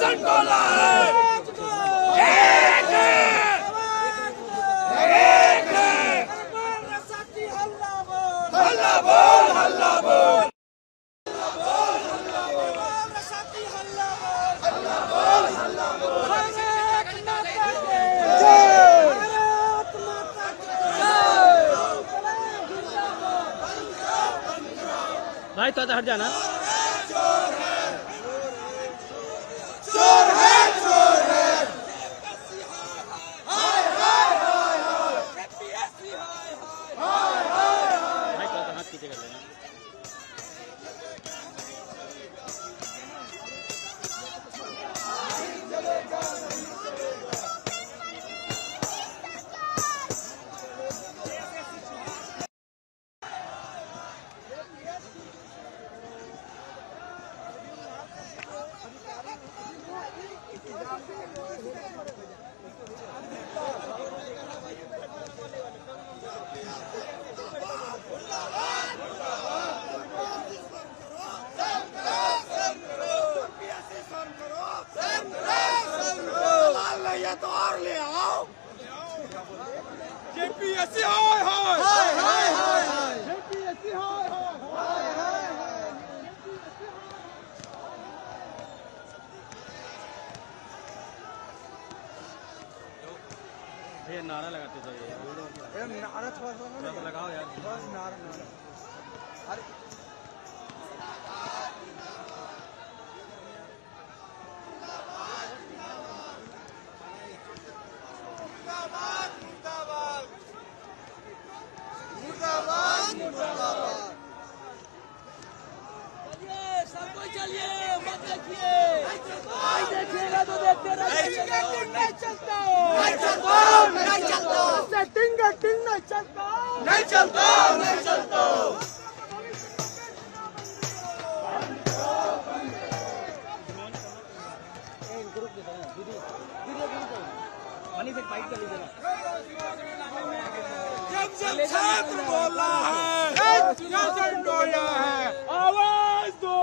संडोला है। एक हल्ला बोल, हल्ला बोल, भाई तो हट जाना। तो और ले आओ। जेपीएससी हाय हाय हाय हाय हाय हाय, जेपीएससी हाय हाय हाय हाय। ये नारा लगाते थे, ये नारा थोड़ा सा लगाओ यार, बस नारा नारा। अरे देखिएगा तो देखते रहिए। नहीं चलता, नहीं चलता, नहीं चलता, सेटिंग कटिंग नहीं चलता, नहीं चलता, नहीं चलता। जब छात्र बोला है, संडोला है, आवाज दो।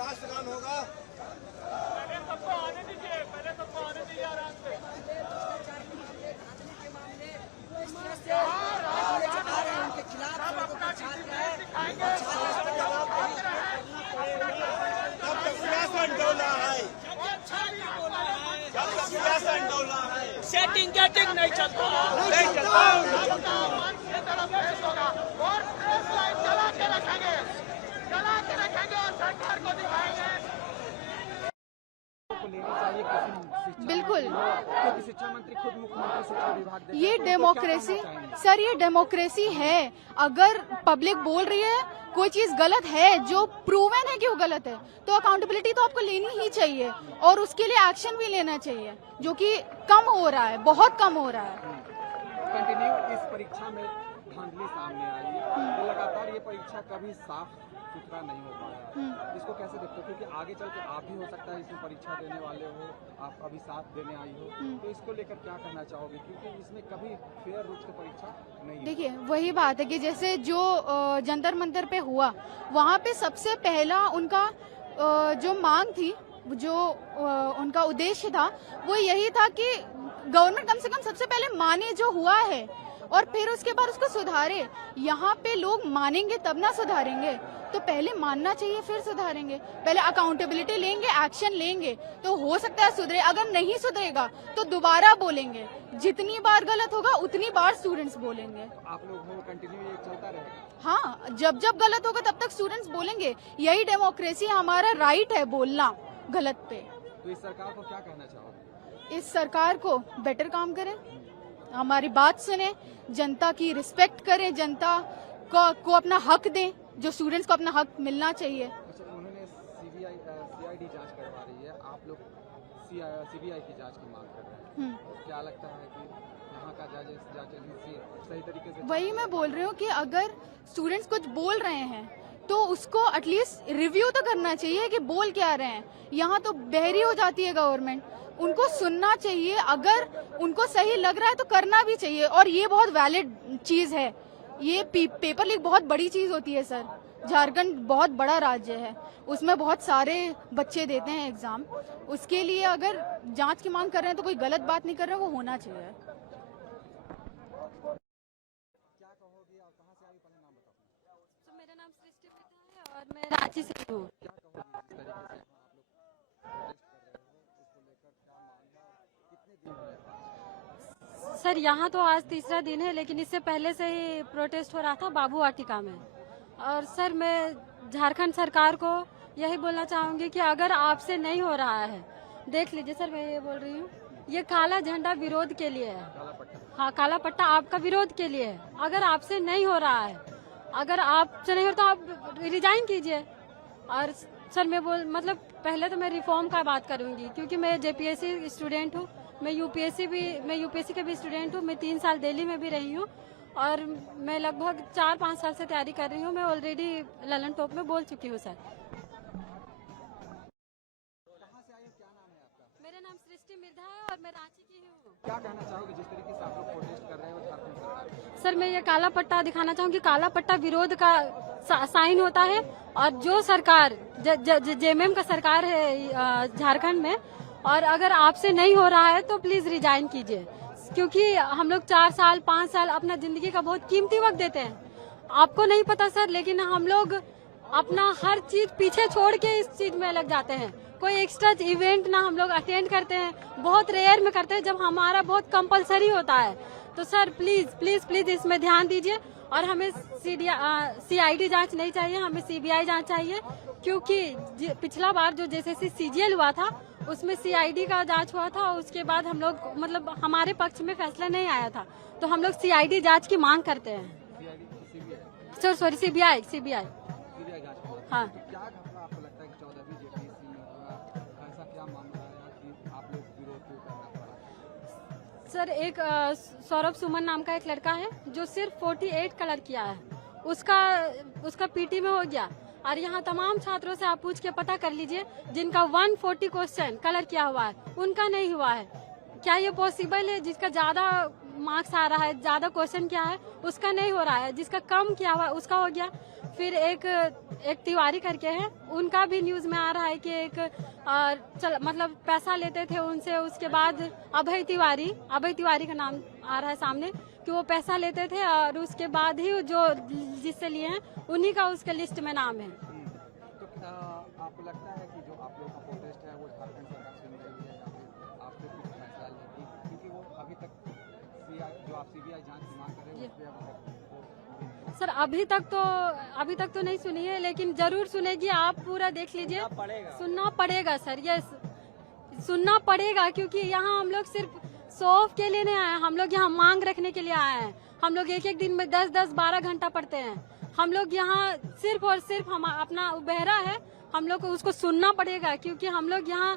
राष्ट्रगान होगा। पहले सबको आने दीजिए, पहले सबको आने दीजिए आराम से। सेटिंग गेटिंग नहीं चलता, नहीं चलता। बिल्कुल। क्योंकि शिक्षा मंत्री खुद मुख्यमंत्री शिक्षा विभाग देते हैं, ये तो उनको क्या डेमोक्रेसी कहना चाहेंगे? सर, ये डेमोक्रेसी है। अगर पब्लिक बोल रही है कोई चीज गलत है, जो प्रूवन है कि वो गलत है, तो अकाउंटेबिलिटी तो आपको लेनी ही चाहिए और उसके लिए एक्शन भी लेना चाहिए, जो कि कम हो रहा है, बहुत कम हो रहा है। कंटिन्यू इस परीक्षा में धांधली सामने आई है, तो लगातार ये परीक्षा कभी साफ सुथरा नहीं हो पाया। इसको कैसे देखते हो? क्योंकि आगे चल के आप भी हो सकता है इसमें परीक्षा देने वाले हो, आप अभी साथ देने आई हो, तो इसको लेकर क्या कहना चाहोगे? क्योंकि इसमें कभी फेयर रूप से परीक्षा नहीं है। देखिए, वही बात है कि जैसे जो जंतर मंतर पे हुआ, वहाँ पे सबसे पहला उनका जो मांग थी, जो उनका उद्देश्य था, वो यही था कि गवर्नमेंट कम से कम सबसे पहले माने जो हुआ है और फिर उसके बाद उसको सुधारे। यहाँ पे लोग मानेंगे तब ना सुधारेंगे, तो पहले मानना चाहिए फिर सुधारेंगे। पहले अकाउंटेबिलिटी लेंगे, एक्शन लेंगे, तो हो सकता है सुधरे। अगर नहीं सुधरेगा तो दोबारा बोलेंगे, जितनी बार गलत होगा उतनी बार स्टूडेंट्स बोलेंगे। तो आप लोग हो कंटिन्यू ये चलता रहेगा? हाँ, जब जब गलत होगा तब तक स्टूडेंट्स बोलेंगे। यही डेमोक्रेसी, हमारा राइट है बोलना गलत पे। तो इस सरकार को क्या कहना चाहोगे? इस सरकार को बेटर काम करें, हमारी बात सुने, जनता की रिस्पेक्ट करें, जनता को अपना हक दें, जो स्टूडेंट्स को अपना हक मिलना चाहिए। अच्छा, उन्होंने सीआईडी जांच करवा रही है, आप लोग सीबीआई की जांच की मांग कर रहे हैं, तो क्या लगता है कि यहाँ का जांच एजेंसी सही तरीके से? वही मैं बोल रही हूँ कि अगर स्टूडेंट्स कुछ बोल रहे हैं तो उसको एटलीस्ट रिव्यू तो करना चाहिए कि बोल क्या रहे हैं। यहाँ तो बहरी हो जाती है गवर्नमेंट, उनको सुनना चाहिए। अगर उनको सही लग रहा है तो करना भी चाहिए, और ये बहुत वैलिड चीज है। ये पेपर लीक बहुत बड़ी चीज होती है सर। झारखंड बहुत बड़ा राज्य है, उसमें बहुत सारे बच्चे देते हैं एग्जाम। उसके लिए अगर जांच की मांग कर रहे हैं तो कोई गलत बात नहीं कर रहे हैं, वो होना चाहिए। क्या कहोगी आप? कहाँ से आई, पहले नाम बताओ। तो मेरा नाम सृष्टि है और मैं रांची से हूँ। क्या कहोगी जिस तरीके से आप लोग प्रोटेस्ट कर रहे हो, इसको लेकर क्या मांग है और कितने दिन हुए हैं? सर यहाँ तो आज तीसरा दिन है, लेकिन इससे पहले से ही प्रोटेस्ट हो रहा था बाबू वाटिका में। और सर मैं झारखंड सरकार को यही बोलना चाहूँगी कि अगर आपसे नहीं हो रहा है, देख लीजिए सर, मैं ये बोल रही हूँ, ये काला झंडा विरोध के लिए है। हाँ, काला पट्टा आपका विरोध के लिए है। अगर आपसे नहीं हो रहा है, अगर आपसे नहीं हो रहा तो आप रिजाइन कीजिए। और सर मैं मतलब पहले तो मैं रिफॉर्म का बात करूँगी, क्योंकि मैं जेपीएससी स्टूडेंट हूँ, मैं यूपीएससी के भी स्टूडेंट हूँ। मैं 3 साल दिल्ली में भी रही हूँ और मैं लगभग 4-5 साल से तैयारी कर रही हूँ। मैं ऑलरेडी ललन टॉप में बोल चुकी हूँ सर। कहाँ से आई हो, क्या नाम है आपका? मेरा नाम सृष्टि मिर्धा है और मैं रांची की हूँ। क्या कहना चाहोगे जिस तरीके से आप लोग प्रोटेस्ट कर रहे हो झारखंड सरकार? सर मैं ये काला पट्टा दिखाना चाहूँगी। काला पट्टा विरोध का साइन होता है, और जो सरकार जेएमएम का सरकार है झारखंड में, और अगर आपसे नहीं हो रहा है तो प्लीज रिजाइन कीजिए, क्योंकि हम लोग 4 साल 5 साल अपना जिंदगी का बहुत कीमती वक्त देते हैं। आपको नहीं पता सर, लेकिन हम लोग अपना हर चीज पीछे छोड़ के इस चीज में लग जाते हैं। कोई एक्स्ट्रा इवेंट ना हम लोग अटेंड करते हैं, बहुत रेयर में करते हैं जब हमारा बहुत कंपलसरी होता है। तो सर प्लीज प्लीज प्लीज इसमें ध्यान दीजिए, और हमें सीआईडी जांच नहीं चाहिए, हमें सीबीआई जांच चाहिए, क्योंकि पिछला बार जो जैसे सीजीएल हुआ था उसमें सीआईडी का जांच हुआ था, उसके बाद हम लोग मतलब हमारे पक्ष में फैसला नहीं आया था, तो हम लोग सीआईडी जांच की मांग करते हैं। सर सॉरी, सीबीआई जांच करो। हाँ। तो क्या घटना आपको लगता है कि 14वीं जेपीएससी में हुआ, ऐसा क्या मामला आया कि आप लोग विरोध क्यों करना पड़ा? सर एक सौरभ सुमन नाम का एक लड़का है जो सिर्फ 48 कलर किया है, उसका पीटी में हो गया। और यहाँ तमाम छात्रों से आप पूछ के पता कर लीजिए जिनका 140 क्वेश्चन कलर किया हुआ है, उनका नहीं हुआ है। क्या ये पॉसिबल है? जिसका ज्यादा मार्क्स आ रहा है, ज्यादा क्वेश्चन किया है, उसका नहीं हो रहा है, जिसका कम किया हुआ है उसका हो गया। फिर एक तिवारी करके है, उनका भी न्यूज में आ रहा है कि मतलब पैसा लेते थे उनसे, उसके बाद अभय तिवारी का नाम आ रहा है सामने कि वो पैसा लेते थे, और उसके बाद ही जो जिससे लिए हैं उन्हीं का उसके लिस्ट में नाम है। तो आपको लगता है कि जो आप लोग का प्रोटेस्ट है वो झारखंड सरकार सुन रही है, या फिर आप लोग कुछ फैसला लेगी? क्योंकि वो अभी तक जो आप सीबीआई जांच की मांग कर रहे हैं उस पर अभी तक सर अभी तक तो नहीं सुनी है, लेकिन जरूर सुनेगी। आप पूरा देख लीजिए, सुनना पड़ेगा सर। ये सुनना पड़ेगा, क्योंकि यहाँ हम लोग सिर्फ शो ऑफ के लिए नहीं आए हैं, हम लोग यहाँ मांग रखने के लिए आए हैं। हम लोग एक एक दिन में 10-10-12 घंटा पढ़ते हैं। हम लोग यहाँ सिर्फ और सिर्फ हम अपना बहरा है, हम लोग को उसको सुनना पड़ेगा, क्योंकि हम लोग यहाँ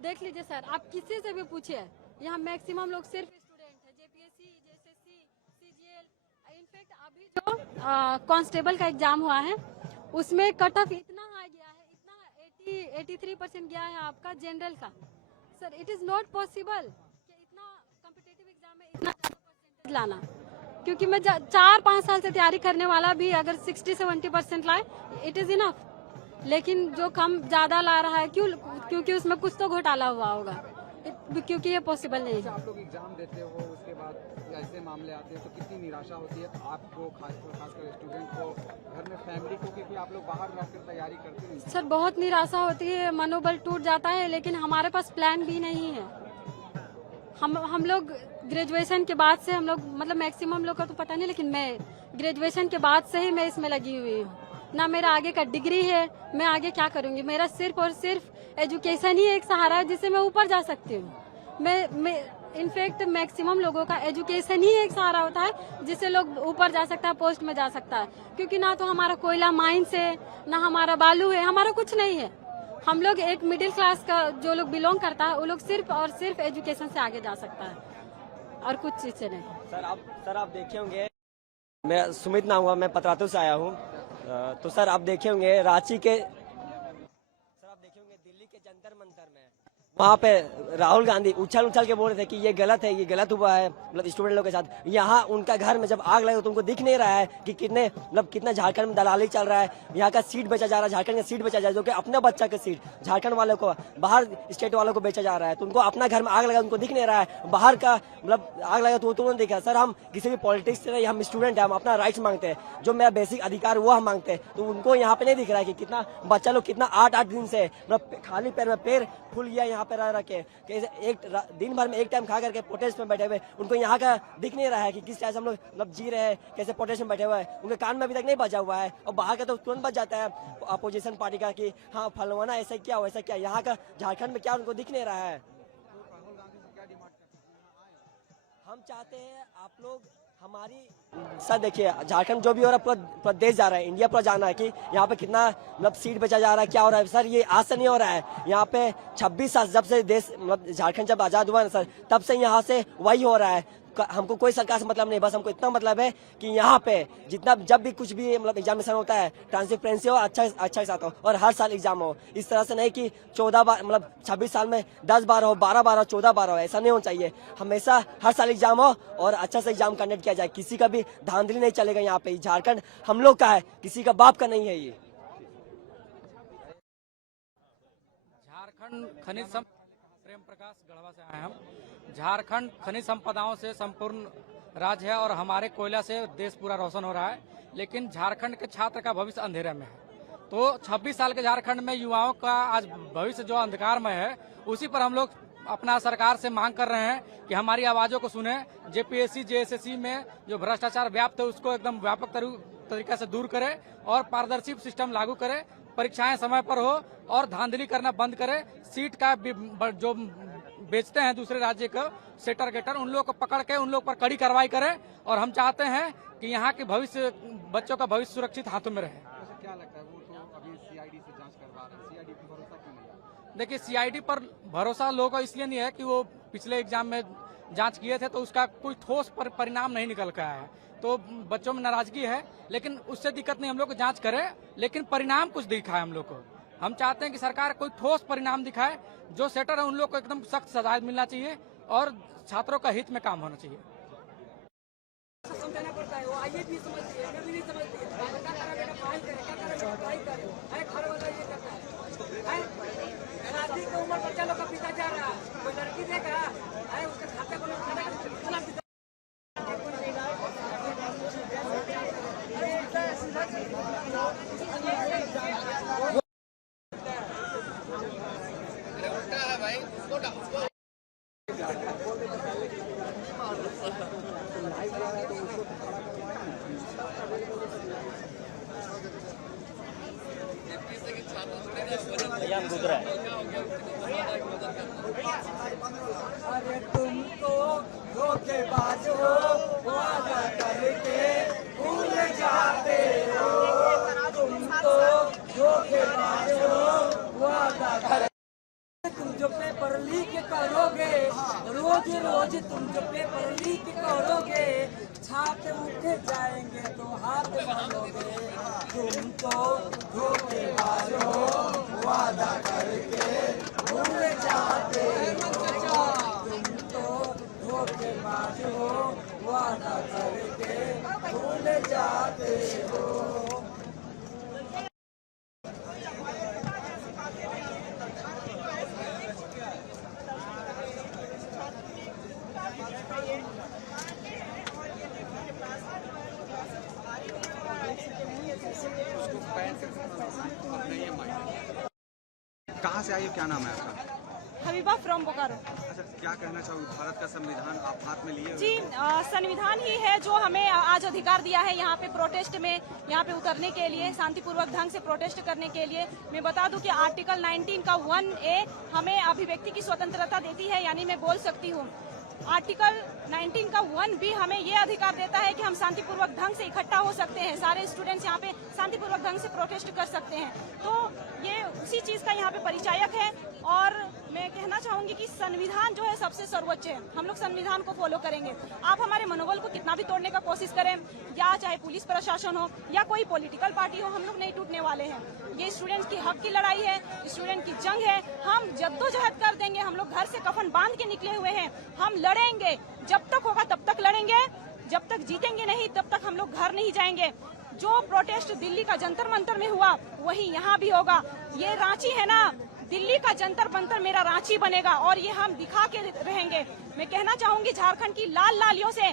देख लीजिए सर, आप किसी से भी पूछिए, यहाँ मैक्सिमम लोग सिर्फ स्टूडेंट है, जेपीएससी, जेएसएससी, सीजीएल। इनफैक्ट अभी जो कांस्टेबल का एग्जाम हुआ है उसमें कट ऑफ इतना हाई गया है, इतना 83% गया है आपका जनरल का। Sir it is not possible कि इतना कॉम्पिटिटिव एग्जाम में इतना परसेंटेज लाना, क्योंकि मैं 4-5 साल से तैयारी करने वाला भी अगर 60-70% लाए इट इज इनफ। लेकिन जो कम ज्यादा ला रहा है क्यों? क्योंकि उसमें कुछ तो घोटाला हुआ होगा, क्योंकि ये पॉसिबल नहीं है। आप लोग एग्जाम देते हो, उसके बाद ऐसे मामले आते हैं तो कितनी निराशा होती है आपको, खासकर स्टूडेंट को, घर में फैमिली को, क्योंकि आप लोग बाहर रहकर तैयारी करते हैं। सर बहुत निराशा होती है, मनोबल टूट जाता है, लेकिन हमारे पास प्लान भी नहीं है। हम लोग ग्रेजुएशन के बाद से हम लोग, मतलब मैक्सिमम लोग का तो पता नहीं, लेकिन मैं ग्रेजुएशन के बाद से ही मैं इसमें लगी हुई हूँ। ना मेरा आगे का डिग्री है, मैं आगे क्या करूँगी? मेरा सिर्फ और सिर्फ एजुकेशन ही एक सहारा है जिससे मैं ऊपर जा सकती हूँ। मैं इनफैक्ट मैक्सिमम लोगों का एजुकेशन ही एक सहारा होता है जिससे लोग ऊपर जा सकता है, पोस्ट में जा सकता है। क्योंकि ना तो हमारा कोयला माइंस है, ना हमारा बालू है, हमारा कुछ नहीं है। हम लोग एक मिडिल क्लास का जो लोग बिलोंग करता है वो लोग सिर्फ और सिर्फ एजुकेशन से आगे जा सकता है और कुछ चीज से नहीं। सर आप देखे होंगे, मैं सुमित नाम हुआ, मैं पतरातू से आया हूँ। तो सर आप देखे होंगे दिल्ली के जंतर मंतर में वहाँ पे राहुल गांधी उछल के बोल रहे थे कि ये गलत है, ये गलत हुआ है, मतलब स्टूडेंट लोग के साथ। यहाँ उनका घर में जब आग लगे तो उनको दिख नहीं रहा है कि कितना झारखंड में दलाली चल रहा है। यहाँ का सीट बेचा जा रहा है, झारखंड का सीट बेचा जा रहा है, जो कि अपने बच्चा का सीट झारखंड वालों को, बाहर स्टेट वालों को बेचा जा रहा है। तो उनको अपना घर में आग लगा, उनको दिख नहीं रहा है। बाहर का मतलब आग लगा तो वो तुरंत दिखा। सर हम किसी भी पॉलिटिक्स से नहीं, हम स्टूडेंट है, हम अपना राइट्स मांगते हैं, जो मेरा बेसिक अधिकार वो हम मांगते हैं। तो उनको यहाँ पे नहीं दिख रहा है कि कितना बच्चा लोग कितना 8-8 दिन से मतलब खाली पैर में पैर फूल गया यहाँ पे रह रखे, एक दिन भर में एक टाइम खा करके प्रोटेस्ट में बैठे हुए। उनको यहाँ का दिख नहीं रहा है कि किस तरह से हम लोग मतलब जी रहे हैं, कैसे प्रोटेस्ट में बैठे हुए हैं। उनके कान में अभी तक नहीं बजा हुआ है, और बाहर का तो तुरंत बच जाता है अपोजिशन पार्टी का कि हाँ फलवाना ऐसा क्या हो, ऐसा क्या। यहाँ का झारखंड में क्या उनको दिख नहीं रहा है। हम चाहते हैं आप लोग हमारी, सर देखिए झारखंड जो भी हो रहा है पूरा देश जा रहा है, इंडिया पूरा जाना है कि यहाँ पे कितना मतलब सीट बेचा जा रहा है, क्या हो रहा है। सर ये आज से नहीं हो रहा है, यहाँ पे 26 साल जब से देश मतलब झारखंड जब आजाद हुआ ना सर, तब से यहाँ से वही हो रहा है। हमको कोई सरकार से मतलब नहीं, बस हमको इतना मतलब है कि यहाँ पे जितना जब भी कुछ भी मतलब एग्जामिनेशन होता है ट्रांसपेरेंसी हो, अच्छा के साथ हो, और हर साल एग्जाम हो। इस तरह से नहीं कि 14 बार मतलब 26 साल में 10 बार हो, 12 बार हो, 14 बार हो, ऐसा नहीं होना चाहिए। हमेशा हर साल एग्जाम हो और अच्छा से एग्जाम कंडक्ट किया जाए। किसी का भी धांधली नहीं चलेगा यहाँ पे। झारखंड हम लोग का है, किसी का बाप का नहीं है। ये झारखंड खनिज प्रेम प्रकाश गढ़वा से आए हम। झारखंड खनिज संपदाओं से संपूर्ण राज्य है और हमारे कोयला से देश पूरा रोशन हो रहा है, लेकिन झारखंड के छात्र का भविष्य अंधेरे में है। तो 26 साल के झारखंड में युवाओं का आज भविष्य जो अंधकारमय है, उसी पर हम लोग अपना सरकार से मांग कर रहे हैं कि हमारी आवाजों को सुने। जेपीएससी जेएसएससी में जो भ्रष्टाचार व्याप्त है उसको एकदम व्यापक तरीके से दूर करे और पारदर्शी सिस्टम लागू करे। परीक्षाएं समय पर हो और धांधली करना बंद करे। सीट का जो बेचते हैं दूसरे राज्य को सेटर गेटर, उन लोगों को पकड़ के उन लोग पर कड़ी कार्रवाई करे। और हम चाहते हैं कि यहाँ के भविष्य, बच्चों का भविष्य सुरक्षित हाथों में रहे। क्या लगता है, वो तो अभी सीआईडी से जांच करवा रहे हैं, सीआईडी पर भरोसा क्यों नहीं? देखिए सीआईडी पर भरोसा लोगों को इसलिए नहीं है कि वो पिछले एग्जाम में जांच किए थे तो उसका कोई ठोस परिणाम नहीं निकल कर आया है, तो बच्चों में नाराजगी है। लेकिन उससे दिक्कत नहीं, हम लोग जांच करें, लेकिन परिणाम कुछ दिखाए हम लोग को। हम चाहते हैं कि सरकार कोई ठोस परिणाम दिखाए। जो सेटर है उन लोग को एकदम सख्त सजा मिलना चाहिए और छात्रों का हित में काम होना चाहिए। समझाना पड़ता है, वो आइए भी समझती है, मैं भी नहीं समझती है। क्या करा बेटा पढ़ाई करे, क्या करा बेटा पढ़ाई करे, अरे घर वाला ये करता है। शादी की उम्र बच्चा लोग का पिता जा रहा है, कोई लड़की देगा, अरे उसके खाते को लोग खाना भैया हम गुजरा है। अरे तुम तो धोखेबाज हो, वादा करके भूल जाते हो। तुम तो धोखेबाज हो, वादा करके तुम जो पेपर लीक करोगे, रोज रोज तुम जो पेपर लीक करोगे, छाते उठ जाएंगे तो हाथ मारोगे। तुम तो धोखेबाज हो, वादा करके भूल जाते हो। तुम तो धोखेबाज हो, वादा करके भूल जाते हो। कहाँ से आई हो, क्या नाम है आपका? Habiba from Bokaro. अच्छा, क्या कहना चाहोगे? भारत का संविधान आप हाथ में लिए हुए जी, संविधान ही है जो हमें आज अधिकार दिया है यहाँ पे प्रोटेस्ट में, यहाँ पे उतरने के लिए, शांतिपूर्वक ढंग से प्रोटेस्ट करने के लिए। मैं बता दूं कि आर्टिकल 19 का 1A हमें अभिव्यक्ति की स्वतंत्रता देती है, यानी मैं बोल सकती हूँ। आर्टिकल 19 का 1B हमें ये अधिकार देता है कि हम शांतिपूर्वक ढंग से इकट्ठा हो सकते हैं, सारे स्टूडेंट्स यहाँ पे शांतिपूर्वक ढंग से प्रोटेस्ट कर सकते हैं। तो ये उसी चीज का यहाँ पे परिचायक है। और मैं कहना चाहूंगी कि संविधान जो है सबसे सर्वोच्च है, हम लोग संविधान को फॉलो करेंगे। आप हमारे मनोबल को कितना भी तोड़ने का कोशिश करें, या चाहे पुलिस प्रशासन हो या कोई पॉलिटिकल पार्टी हो, हम लोग नहीं टूटने वाले हैं। ये स्टूडेंट्स की हक की लड़ाई है, स्टूडेंट की जंग है। हम जद्दोजहद कर देंगे, हम लोग घर से कफन बांध के निकले हुए हैं, हम लड़ेंगे, जब तक होगा तब तक लड़ेंगे, जब तक जीतेंगे नहीं तब तक हम लोग घर नहीं जाएंगे। जो प्रोटेस्ट दिल्ली का जंतर मंतर में हुआ वही यहाँ भी होगा। ये रांची है ना, दिल्ली का जंतर मंतर मेरा रांची बनेगा और ये हम दिखा के रहेंगे। मैं कहना चाहूंगी झारखंड की लाल लालियों से,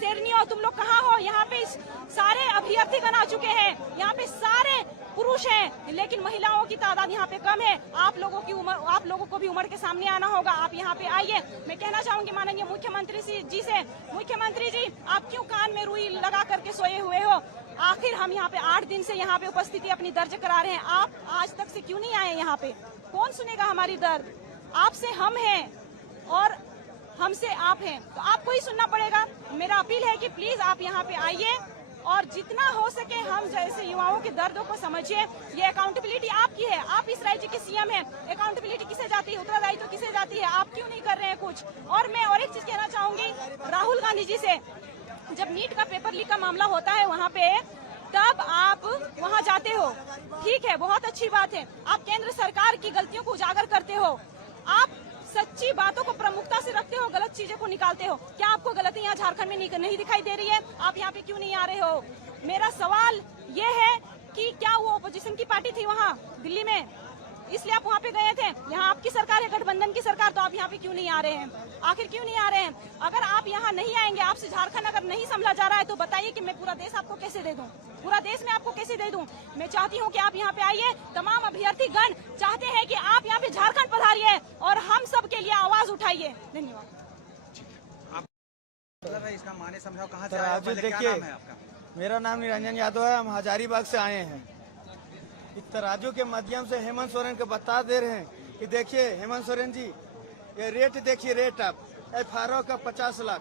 शेरनियों तुम लोग कहाँ हो? यहाँ पे सारे अभ्यर्थीगण आ चुके हैं, यहाँ पे सारे पुरुष हैं, लेकिन महिलाओं की तादाद यहाँ पे कम है। आप लोगों को भी उम्र के सामने आना होगा, आप यहाँ पे आइए। मैं कहना चाहूंगी माननीय मुख्यमंत्री जी से, मुख्यमंत्री जी आप क्यों कान में रुई लगा करके सोए हुए हो? आखिर हम यहाँ पे 8 दिन से यहाँ पे उपस्थिति अपनी दर्ज करा रहे हैं, आप आज तक से क्यों नहीं आए यहाँ पे? कौन सुनेगा हमारी दर्द? आपसे हम हैं और हमसे आप हैं, तो आपको ही सुनना पड़ेगा। मेरा अपील है कि प्लीज आप यहाँ पे आइए और जितना हो सके हम जैसे युवाओं के दर्दों को समझिए। ये अकाउंटेबिलिटी आपकी है, आप इस राज्य के सीएम हैं, अकाउंटेबिलिटी किसे जाती है, उत्तरदायित्व तो किसे जाती है? आप क्यों नहीं कर रहे हैं कुछ? और मैं और एक चीज कहना चाहूंगी राहुल गांधी जी से, जब नीट का पेपर लीक का मामला होता है वहाँ पे, तब आप वहाँ जाते हो, ठीक है, बहुत अच्छी बात है, आप केंद्र सरकार की गलतियों को उजागर करते हो, आप सच्ची बातों को प्रमुखता से रखते हो, गलत चीजों को निकालते हो। क्या आपको गलती यहाँ झारखंड में नहीं दिखाई दे रही है? आप यहाँ पे क्यों नहीं आ रहे हो? मेरा सवाल ये है कि क्या वो ओपोजिशन की पार्टी थी वहाँ दिल्ली में, इसलिए आप वहाँ पे गए थे? यहाँ आपकी सरकार है, गठबंधन की सरकार, तो आप यहाँ पे क्यों नहीं आ रहे हैं? आखिर क्यों नहीं आ रहे हैं? अगर आप यहाँ नहीं आएंगे, आपसे झारखंड अगर नहीं समझा जा रहा है, तो बताइए कि मैं पूरा देश आपको कैसे दे दूं? पूरा देश में आपको कैसे दे दूं? मैं चाहती हूँ कि आप यहाँ पे आइए। तमाम अभ्यर्थी गण चाहते हैं कि आप यहाँ पे झारखंड पधारिए और हम सब के लिए आवाज उठाइए। धन्यवाद। इसका माने समझाओ, कहाँ तो से आए हो? राजू पहले क्या देखिए, नाम है आपका? मेरा नाम निरंजन यादव है, हम हजारीबाग से आए हैं। तराजू के माध्यम से हेमंत सोरेन को बता दे रहे हैं कि देखिए हेमंत सोरेन जी, ये रेट देखिए, रेट आप FRO का 50 लाख,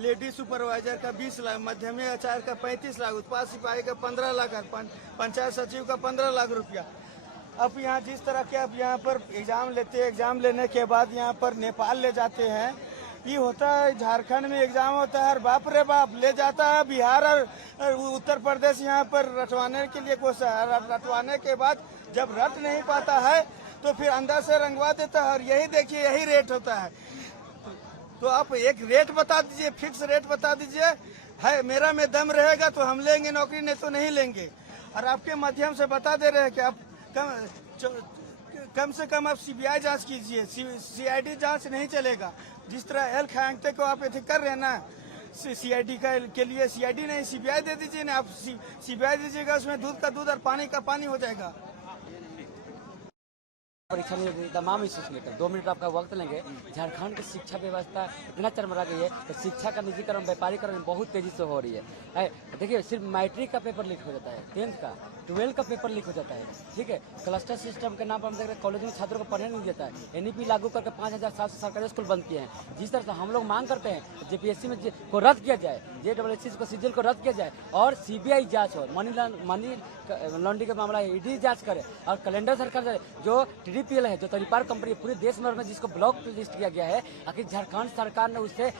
लेडी सुपरवाइजर का 20 लाख, माध्यमिक आचार्य का 35 लाख, उत्पाद सिपाही का 15 लाख, पंचायत सचिव का 15 लाख रुपया। अब यहाँ जिस तरह के अब यहाँ पर एग्जाम लेते हैं, एग्जाम लेने के बाद यहाँ पर नेपाल ले जाते हैं, ये होता है झारखंड में एग्जाम होता है, बाप रे बाप ले जाता है बिहार और उत्तर प्रदेश यहाँ पर रटवाने के लिए कोशिश, रटवाने के बाद जब रट नहीं पाता है तो फिर अंदर से रंगवा देता है। और यही देखिए, यही रेट होता है। तो आप एक रेट बता दीजिए, फिक्स रेट बता दीजिए, है मेरा में दम रहेगा तो हम लेंगे नौकरी, नहीं तो नहीं लेंगे। और आपके माध्यम से बता दे रहे हैं कि आप कम से कम आप CBI जांच कीजिए, CID जांच नहीं चलेगा। जिस तरह एल खांगते को आप ऐसे कर रहे हैं ना, CID के लिए CID नहीं CBI दे दीजिए ना, आप CBI दीजिएगा, उसमें दूध का दूध और पानी का पानी हो जाएगा। परीक्षा में तमाम इश्यूज लेकर 2 मिनट आपका वक्त लेंगे। झारखंड की शिक्षा व्यवस्था इतना चरमरा गई है तो शिक्षा का निजीकरण, व्यापारीकरण बहुत तेजी से हो रही है। देखिए सिर्फ मैट्रिक का पेपर लीक हो जाता है, 10th का, 12 का पेपर लीक हो जाता है, ठीक है। क्लस्टर सिस्टम के नाम पर हम देख रहे हैं कॉलेज में छात्रों को पढ़ने नहीं देता है। NEP लागू करके 5700 सरकारी स्कूल बंद किए हैं। जिस तरह से हम लोग मांग करते हैं JPSC में को रद्द किया जाए, JSS को सीजल को रद्द किया जाए और CBI जांच हो, मनी लॉन्ड्रिंग का मामला ED जांच करे और कैलेंडर सरकार जो TDPL है, जो तरीपार कंपनी पूरे देश में जिसको ब्लॉक लिस्ट किया गया है, आखिर झारखंड सरकार ने उससे